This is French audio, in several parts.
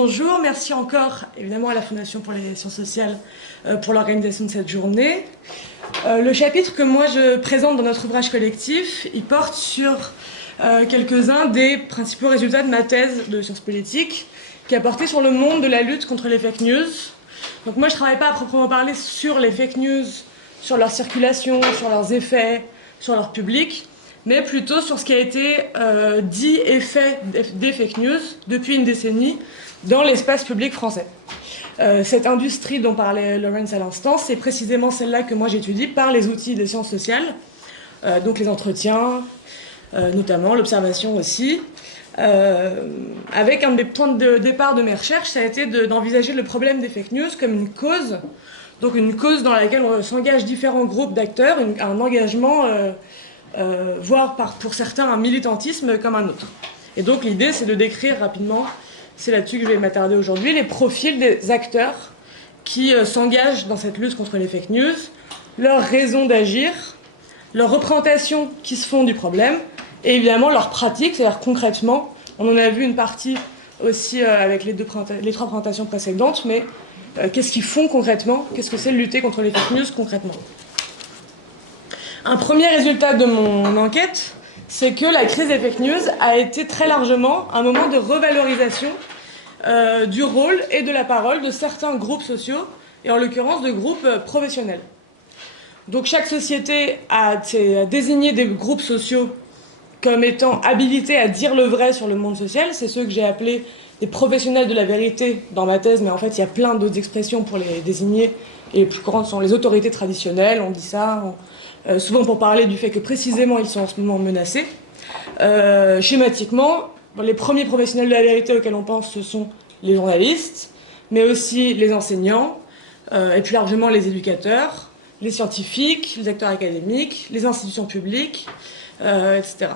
bonjour. Merci encore évidemment à la Fondation pour les sciences sociales pour l'organisation de cette journée. Le chapitre que moi je présente dans notre ouvrage collectif, il porte sur quelques-uns des principaux résultats de ma thèse de sciences politiques qui a porté sur le monde de la lutte contre les fake news. Donc moi je ne travaille pas à proprement parler sur les fake news, sur leur circulation, sur leurs effets, sur leur public, mais plutôt sur ce qui a été dit et fait des fake news depuis une décennie dans l'espace public français. Cette industrie dont parlait Laurence à l'instant, c'est précisément celle-là que moi j'étudie par les outils des sciences sociales, donc les entretiens, notamment l'observation aussi. Avec un des points de départ de mes recherches, ça a été d'envisager le problème des fake news comme une cause, donc une cause dans laquelle s'engagent différents groupes d'acteurs, un engagement, voire pour certains un militantisme comme un autre. Et donc l'idée c'est de décrire rapidement, c'est là-dessus que je vais m'attarder aujourd'hui, les profils des acteurs qui s'engagent dans cette lutte contre les fake news, leurs raisons d'agir, leurs représentations qui se font du problème, et évidemment leurs pratiques, c'est-à-dire concrètement, on en a vu une partie aussi avec les trois présentations précédentes, mais qu'est-ce qu'ils font concrètement, qu'est-ce que c'est lutter contre les fake news concrètement. Un premier résultat de mon enquête, c'est que la crise des fake news a été très largement un moment de revalorisation du rôle et de la parole de certains groupes sociaux, et en l'occurrence de groupes professionnels. Donc chaque société a désigné des groupes sociaux comme étant habilités à dire le vrai sur le monde social. C'est ceux que j'ai appelés des professionnels de la vérité dans ma thèse, mais en fait il y a plein d'autres expressions pour les désigner, et les plus courantes sont les autorités traditionnelles, on dit ça, souvent pour parler du fait que précisément ils sont en ce moment menacés. Schématiquement, les premiers professionnels de la vérité auxquels on pense, ce sont les journalistes, mais aussi les enseignants, et plus largement les éducateurs, les scientifiques, les acteurs académiques, les institutions publiques, etc.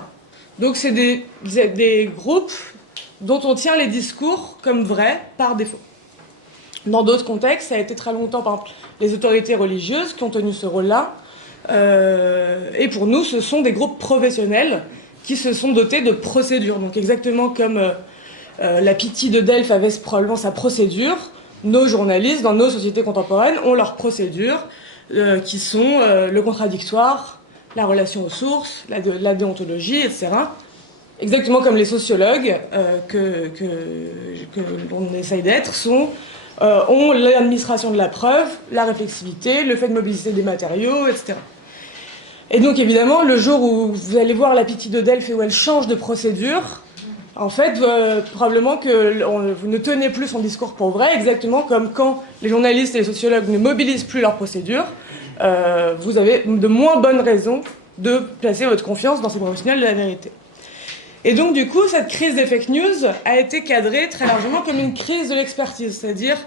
Donc c'est des groupes dont on tient les discours comme vrais par défaut. Dans d'autres contextes, ça a été très longtemps, par exemple, les autorités religieuses qui ont tenu ce rôle-là. Et pour nous, ce sont des groupes professionnels qui se sont dotés de procédures. Donc exactement comme la Pitié de Delphes avait probablement sa procédure, nos journalistes, dans nos sociétés contemporaines, ont leurs procédures qui sont le contradictoire, la relation aux sources, la déontologie, etc. Exactement comme les sociologues qu'on essaye d'être ont l'administration de la preuve, la réflexivité, le fait de mobiliser des matériaux, etc. Et donc évidemment, le jour où vous allez voir la Pitié de Delphes et où elle change de procédure, en fait, probablement que vous ne tenez plus son discours pour vrai, exactement comme quand les journalistes et les sociologues ne mobilisent plus leur procédure, vous avez de moins bonnes raisons de placer votre confiance dans ces professionnels de la vérité. Et donc du coup, cette crise des fake news a été cadrée très largement comme une crise de l'expertise, c'est-à-dire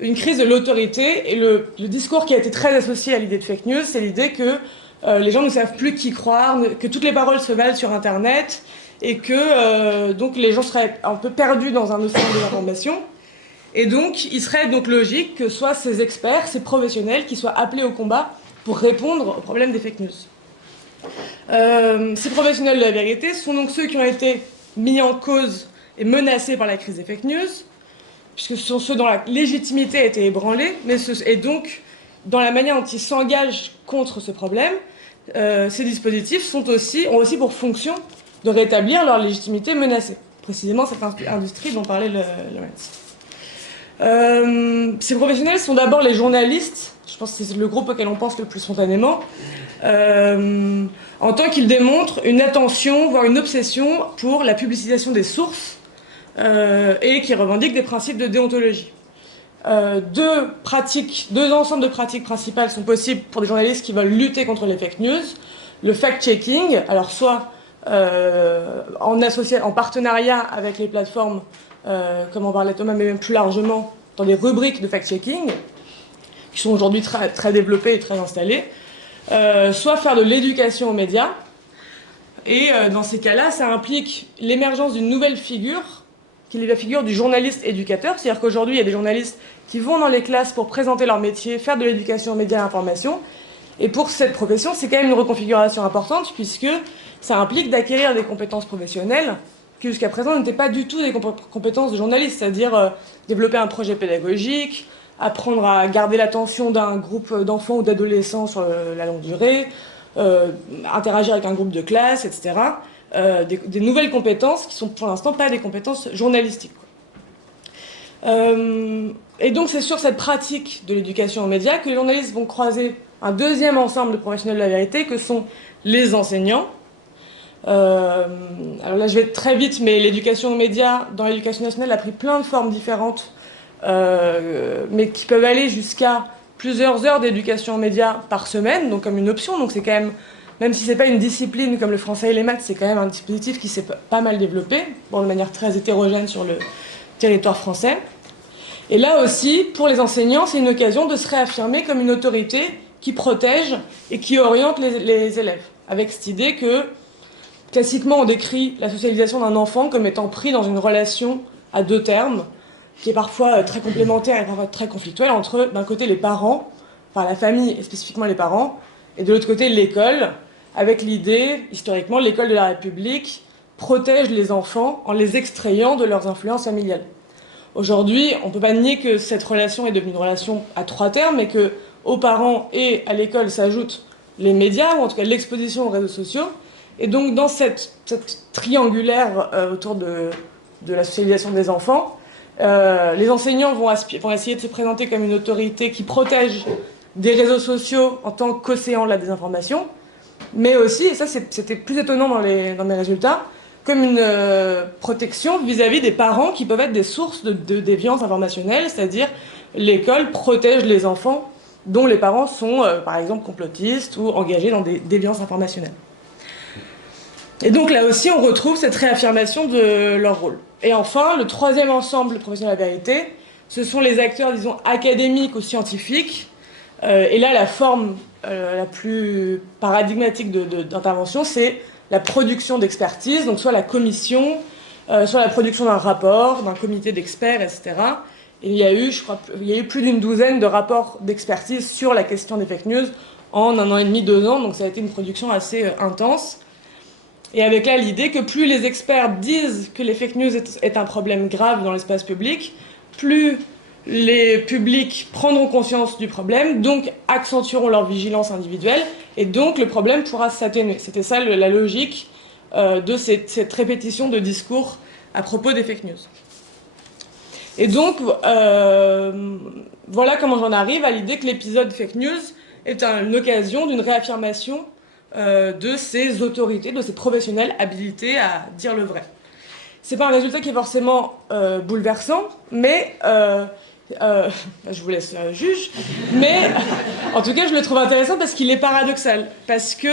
une crise de l'autorité, et le discours qui a été très associé à l'idée de fake news, c'est l'idée que les gens ne savent plus qui croire, que toutes les paroles se valent sur Internet, et que donc les gens seraient un peu perdus dans un océan de l'information. Et donc, il serait donc logique que soient ces experts, ces professionnels, qui soient appelés au combat pour répondre au problème des fake news. Ces professionnels de la vérité sont donc ceux qui ont été mis en cause et menacés par la crise des fake news, puisque ce sont ceux dont la légitimité a été ébranlée, et donc dans la manière dont ils s'engagent contre ce problème, ces dispositifs ont aussi pour fonction de rétablir leur légitimité menacée. Précisément cette industrie dont parlait Laurence. Ces professionnels sont d'abord les journalistes, je pense que c'est le groupe auquel on pense le plus spontanément, en tant qu'ils démontrent une attention, voire une obsession pour la publicisation des sources, et qui revendiquent des principes de déontologie. Deux ensembles de pratiques principales sont possibles pour des journalistes qui veulent lutter contre les fake news. Le fact-checking, alors soit en partenariat avec les plateformes, comme en parlait Thomas, mais même plus largement dans des rubriques de fact-checking, qui sont aujourd'hui très, très développées et très installées, soit faire de l'éducation aux médias. Et dans ces cas-là, ça implique l'émergence d'une nouvelle figure, qui est la figure du journaliste éducateur. C'est-à-dire qu'aujourd'hui, il y a des journalistes qui vont dans les classes pour présenter leur métier, faire de l'éducation aux médias et à l'information. Et pour cette profession, c'est quand même une reconfiguration importante, puisque ça implique d'acquérir des compétences professionnelles qui jusqu'à présent n'étaient pas du tout des compétences de journaliste, c'est-à-dire développer un projet pédagogique, apprendre à garder l'attention d'un groupe d'enfants ou d'adolescents sur la longue durée, interagir avec un groupe de classe, etc. Des nouvelles compétences qui sont pour l'instant pas des compétences journalistiques. Et donc c'est sur cette pratique de l'éducation aux médias que les journalistes vont croiser un deuxième ensemble de professionnels de la vérité que sont les enseignants. Alors là je vais très vite, mais l'éducation aux médias dans l'éducation nationale a pris plein de formes différentes, mais qui peuvent aller jusqu'à plusieurs heures d'éducation aux médias par semaine, donc comme une option. Donc c'est quand même si c'est pas une discipline comme le français et les maths, c'est quand même un dispositif qui s'est pas mal développé, bon, de manière très hétérogène sur le territoire français. Et là aussi, pour les enseignants, c'est une occasion de se réaffirmer comme une autorité qui protège et qui oriente les élèves, avec cette idée que, classiquement, on décrit la socialisation d'un enfant comme étant pris dans une relation à deux termes, qui est parfois très complémentaire et parfois très conflictuelle entre, d'un côté, les parents, enfin la famille et spécifiquement les parents, et de l'autre côté, l'école, avec l'idée, historiquement, l'école de la République protège les enfants en les extrayant de leurs influences familiales. Aujourd'hui, on ne peut pas nier que cette relation est devenue une relation à trois termes, et que aux parents et à l'école s'ajoutent les médias, ou en tout cas l'exposition aux réseaux sociaux. Et donc dans cette triangulaire autour de la socialisation des enfants, les enseignants vont essayer de se présenter comme une autorité qui protège des réseaux sociaux en tant qu'océan de la désinformation, mais aussi, et ça c'était plus étonnant dans mes résultats, comme une protection vis-à-vis des parents qui peuvent être des sources de déviance informationnelle, c'est-à-dire l'école protège les enfants dont les parents sont, par exemple, complotistes ou engagés dans des déviances informationnelles. Et donc là aussi, on retrouve cette réaffirmation de leur rôle. Et enfin, le troisième ensemble de professionnels de la vérité, ce sont les acteurs, disons, académiques ou scientifiques. Et là, la forme la plus paradigmatique d'intervention, c'est la production d'expertise, donc soit la commission, soit la production d'un rapport, d'un comité d'experts, etc. Et il y a eu plus d'une douzaine de rapports d'expertise sur la question des fake news en 1 an et demi, 2 ans, donc ça a été une production assez intense. Et avec là l'idée que plus les experts disent que les fake news est un problème grave dans l'espace public, plus les publics prendront conscience du problème, donc accentueront leur vigilance individuelle, et donc le problème pourra s'atténuer. C'était ça la logique de cette répétition de discours à propos des fake news. Et donc, voilà comment j'en arrive à l'idée que l'épisode fake news est une occasion d'une réaffirmation de ces autorités, de ces professionnels habilités à dire le vrai. C'est pas un résultat qui est forcément bouleversant, mais je vous laisse juge, mais en tout cas je le trouve intéressant parce qu'il est paradoxal, parce que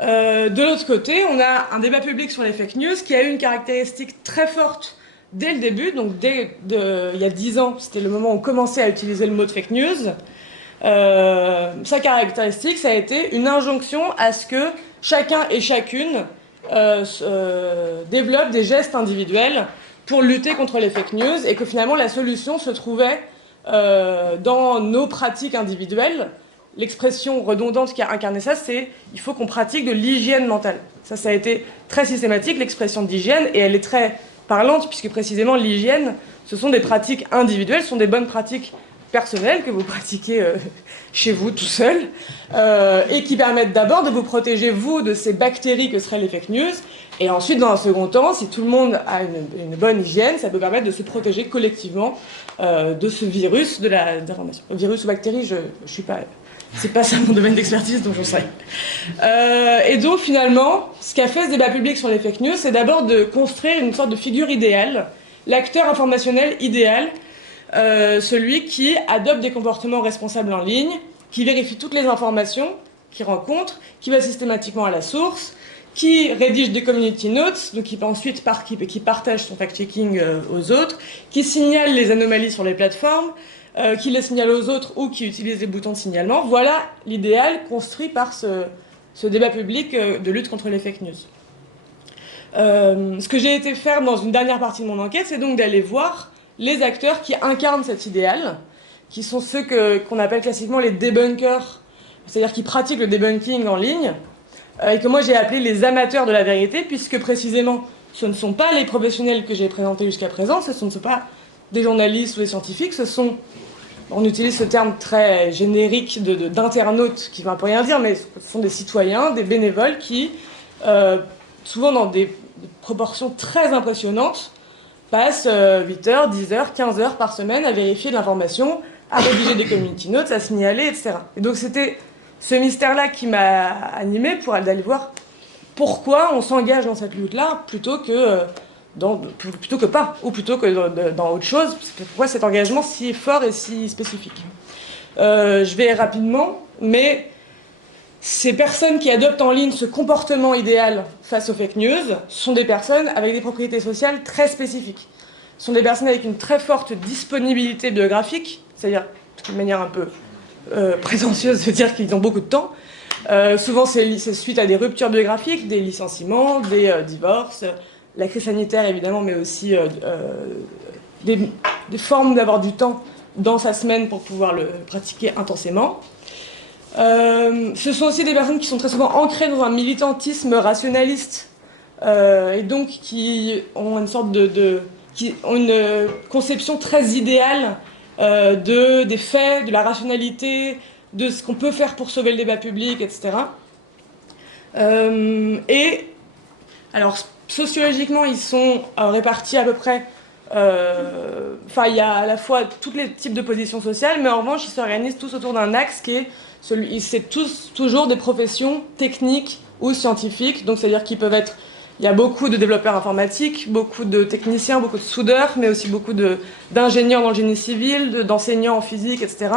de l'autre côté on a un débat public sur les fake news qui a eu une caractéristique très forte dès le début, donc il y a 10 ans, c'était le moment où on commençait à utiliser le mot de fake news. Sa caractéristique, ça a été une injonction à ce que chacun et chacune développe des gestes individuels pour lutter contre les fake news, et que finalement la solution se trouvait dans nos pratiques individuelles. L'expression redondante qui a incarné ça, c'est « il faut qu'on pratique de l'hygiène mentale ». Ça a été très systématique, l'expression d'hygiène, et elle est très parlante, puisque précisément l'hygiène, ce sont des pratiques individuelles, ce sont des bonnes pratiques personnelles que vous pratiquez chez vous tout seul, et qui permettent d'abord de vous protéger, vous, de ces bactéries que seraient les fake news, et ensuite, dans un second temps, si tout le monde a une bonne hygiène, ça peut permettre de se protéger collectivement de ce virus de l'information. Virus ou bactérie, je suis pas... C'est pas ça mon domaine d'expertise, donc j'en sais rien. Et donc, finalement, ce qu'a fait ce débat public sur les fake news, c'est d'abord de construire une sorte de figure idéale, l'acteur informationnel idéal, celui qui adopte des comportements responsables en ligne, qui vérifie toutes les informations qu'il rencontre, qui va systématiquement à la source, qui rédige des community notes, donc qui ensuite qui partage son fact-checking aux autres, qui signale les anomalies sur les plateformes, qui les signale aux autres ou qui utilise les boutons de signalement. Voilà l'idéal construit par ce débat public de lutte contre les fake news. Ce que j'ai été faire dans une dernière partie de mon enquête, c'est donc d'aller voir les acteurs qui incarnent cet idéal, qui sont ceux qu'on appelle classiquement les debunkers, c'est-à-dire qui pratiquent le debunking en ligne, et que moi j'ai appelé les amateurs de la vérité, puisque précisément ce ne sont pas les professionnels que j'ai présentés jusqu'à présent, ce ne sont pas des journalistes ou des scientifiques, on utilise ce terme très générique d'internautes qui ne veut un peu rien dire, mais ce sont des citoyens, des bénévoles qui, souvent dans des proportions très impressionnantes, passent 8 heures, 10 heures, 15 heures par semaine à vérifier de l'information, à rédiger des community notes, à signaler, etc. Et donc c'était ce mystère-là qui m'a animée pour aller voir pourquoi on s'engage dans cette lutte-là plutôt que pas, ou plutôt que dans autre chose, pourquoi cet engagement si fort et si spécifique. Je vais rapidement, mais ces personnes qui adoptent en ligne ce comportement idéal face aux fake news sont des personnes avec des propriétés sociales très spécifiques. Ce sont des personnes avec une très forte disponibilité biographique, c'est-à-dire d'une manière un peu prétentieuse de dire qu'ils ont beaucoup de temps. Souvent c'est suite à des ruptures biographiques, des licenciements, des divorces, la crise sanitaire évidemment, mais aussi des formes d'avoir du temps dans sa semaine pour pouvoir le pratiquer intensément. Ce sont aussi des personnes qui sont très souvent ancrées dans un militantisme rationaliste et donc qui ont une sorte qui ont une conception très idéale des faits, de la rationalité, de ce qu'on peut faire pour sauver le débat public, etc. Et alors sociologiquement, ils sont répartis à peu près. Il y a à la fois tous les types de positions sociales, mais en revanche, ils s'organisent tous autour d'un axe qui est c'est toujours des professions techniques ou scientifiques. Donc, c'est-à-dire qu'ils peuvent être. Il y a beaucoup de développeurs informatiques, beaucoup de techniciens, beaucoup de soudeurs, mais aussi beaucoup d'ingénieurs dans le génie civil, d'enseignants en physique, etc.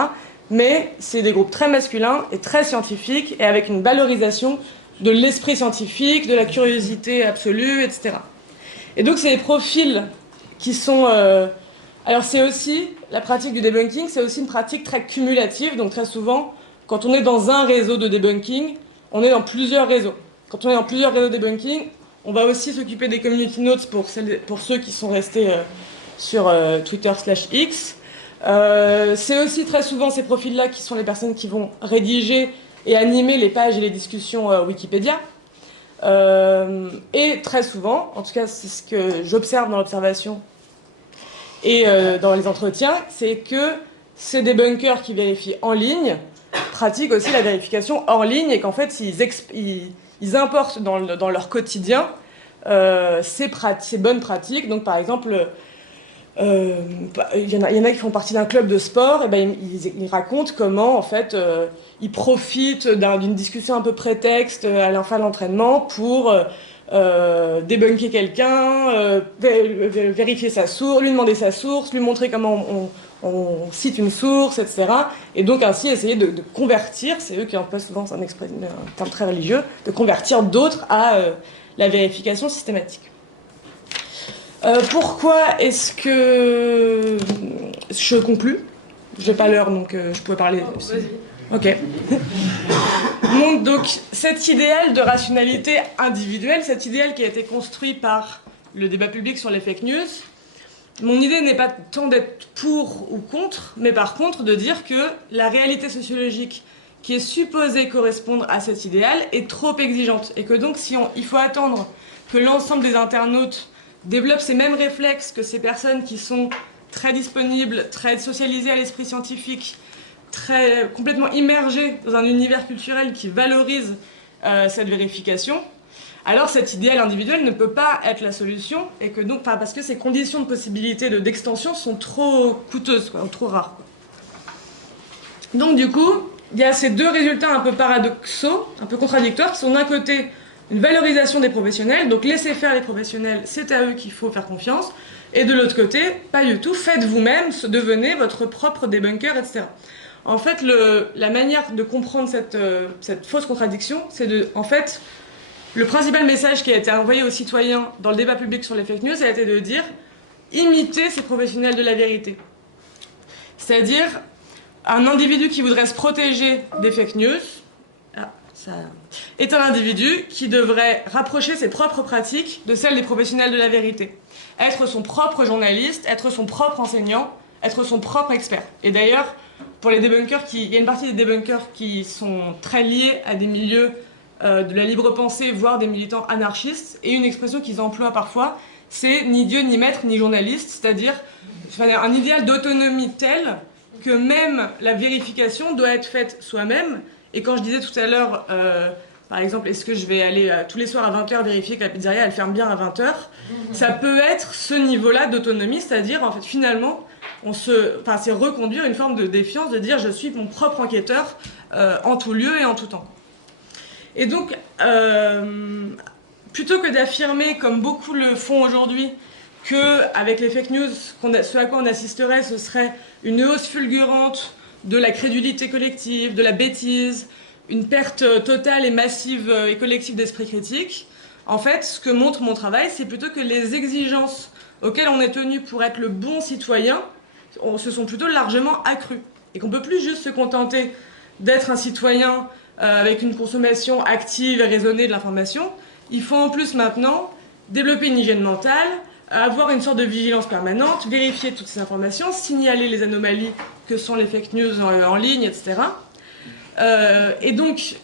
Mais c'est des groupes très masculins et très scientifiques, et avec une valorisation de l'esprit scientifique, de la curiosité absolue, etc. Et donc, c'est des profils qui sont... Alors, c'est aussi, la pratique du debunking, c'est aussi une pratique très cumulative, donc très souvent, quand on est dans un réseau de debunking, on est dans plusieurs réseaux. Quand on est dans plusieurs réseaux de debunking, on va aussi s'occuper des community notes pour ceux qui sont restés sur Twitter/X. C'est aussi très souvent ces profils-là qui sont les personnes qui vont rédiger et animer les pages et les discussions Wikipédia. Et très souvent, en tout cas c'est ce que j'observe dans l'observation et dans les entretiens, c'est que ces débunkers qui vérifient en ligne pratiquent aussi la vérification hors ligne et qu'en fait ils importent dans leur quotidien ces bonnes pratiques. Donc par exemple, il y en a qui font partie d'un club de sport, et ben ils racontent comment en fait ils profitent d'une discussion un peu prétexte à la fin de l'entraînement pour débunker quelqu'un, vérifier sa source, lui demander sa source, lui montrer comment on cite une source, etc. Et donc ainsi essayer de convertir, c'est eux qui emploient souvent un terme très religieux, de convertir d'autres à la vérification systématique. Pourquoi est-ce que je conclus? J'ai pas l'heure, donc je pourrais parler. Ok. Donc cet idéal de rationalité individuelle, cet idéal qui a été construit par le débat public sur les fake news, mon idée n'est pas tant d'être pour ou contre, mais par contre de dire que la réalité sociologique qui est supposée correspondre à cet idéal est trop exigeante. Et que donc il faut attendre que l'ensemble des internautes développent ces mêmes réflexes que ces personnes qui sont très disponibles, très socialisées à l'esprit scientifique, complètement immergées dans un univers culturel qui valorise cette vérification, alors cet idéal individuel ne peut pas être la solution, et que donc, parce que ces conditions de possibilité d'extension sont trop coûteuses, ou trop rares. Donc du coup, il y a ces deux résultats un peu paradoxaux, un peu contradictoires, qui sont d'un côté une valorisation des professionnels, donc laissez faire les professionnels, c'est à eux qu'il faut faire confiance, et de l'autre côté, pas du tout, faites vous-même, devenez votre propre débunker, etc. En fait, la manière de comprendre cette fausse contradiction, c'est en fait, le principal message qui a été envoyé aux citoyens dans le débat public sur les fake news, ça a été de dire « imitez ces professionnels de la vérité ». C'est-à-dire, un individu qui voudrait se protéger des fake news est un individu qui devrait rapprocher ses propres pratiques de celles des professionnels de la vérité. Être son propre journaliste, être son propre enseignant, être son propre expert. Et d'ailleurs, pour les débunkers, il y a une partie des débunkers qui sont très liés à des milieux de la libre pensée, voire des militants anarchistes. Et une expression qu'ils emploient parfois, c'est ni Dieu, ni maître, ni journaliste, c'est-à-dire un idéal d'autonomie tel que même la vérification doit être faite soi-même. Et quand je disais tout à l'heure, par exemple, est-ce que je vais aller tous les soirs à 20h vérifier que la pizzeria elle ferme bien à 20h, ça peut être ce niveau-là d'autonomie, c'est-à-dire en fait finalement c'est reconduire une forme de défiance, de dire je suis mon propre enquêteur en tout lieu et en tout temps. Et donc, plutôt que d'affirmer, comme beaucoup le font aujourd'hui, qu'avec les fake news, ce à quoi on assisterait, ce serait une hausse fulgurante de la crédulité collective, de la bêtise, une perte totale et massive et collective d'esprit critique. En fait, ce que montre mon travail, c'est plutôt que les exigences auxquelles on est tenu pour être le bon citoyen se sont plutôt largement accrues. Et qu'on ne peut plus juste se contenter d'être un citoyen avec une consommation active et raisonnée de l'information. Il faut en plus maintenant développer une hygiène mentale, avoir une sorte de vigilance permanente, vérifier toutes ces informations, signaler les anomalies que sont les fake news en ligne, etc. Et donc,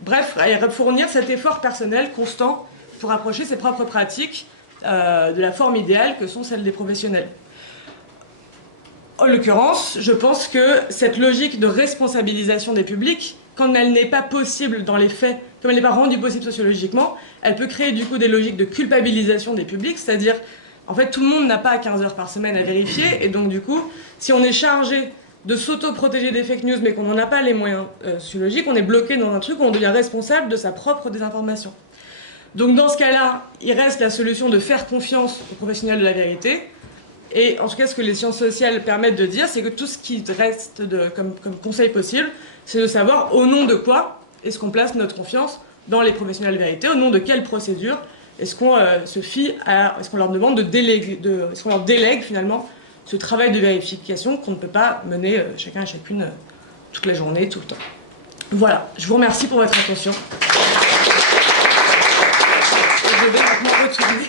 bref, fournir cet effort personnel constant pour approcher ses propres pratiques de la forme idéale que sont celles des professionnels. En l'occurrence, je pense que cette logique de responsabilisation des publics, quand elle n'est pas possible dans les faits, comme elle n'est pas rendue possible sociologiquement, elle peut créer du coup des logiques de culpabilisation des publics, c'est-à-dire, en fait, tout le monde n'a pas 15 heures par semaine à vérifier, et donc du coup, si on est chargé de s'auto-protéger des fake news, mais qu'on n'en a pas les moyens sociologiques, on est bloqué dans un truc où on devient responsable de sa propre désinformation. Donc dans ce cas-là, il reste la solution de faire confiance aux professionnels de la vérité. Et en tout cas, ce que les sciences sociales permettent de dire, c'est que tout ce qui reste comme conseil possible, c'est de savoir au nom de quoi est-ce qu'on place notre confiance dans les professionnels de vérité, au nom de quelle procédure est-ce qu'on est-ce qu'on leur demande de déléguer, est-ce qu'on leur délègue finalement ce travail de vérification qu'on ne peut pas mener chacun et chacune toute la journée, tout le temps. Voilà, je vous remercie pour votre attention. Et je vais maintenant retourner